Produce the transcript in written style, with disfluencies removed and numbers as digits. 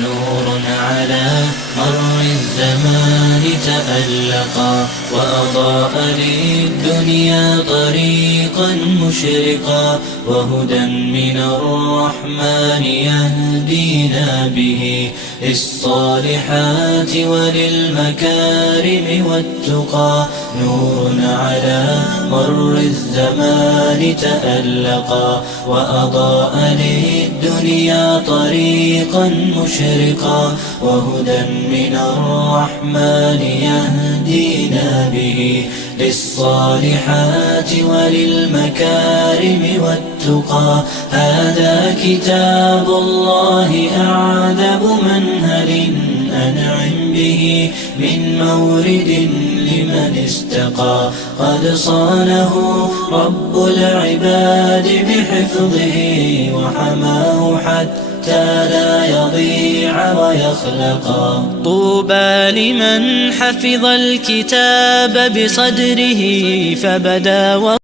نور على مر الزمان تألقا وأضاء للدنيا طريقا مشرقا وهدى من الرحمن يهدينا به للصالحات وللمكارم والتقى نور على مر الزمان تألقا وأضاء للدنيا طريقا مشرقا وهدى من الرحمن يهدينا به للصالحات وللمكارم والتقى هذا كتاب الله أعذب منهل أنعم به من مورد لمن استقى قد صانه رب العباد بحفظه وحماه حتى لا يضيع ويخلقا طوبى لمن حفظ الكتاب بصدره فبدا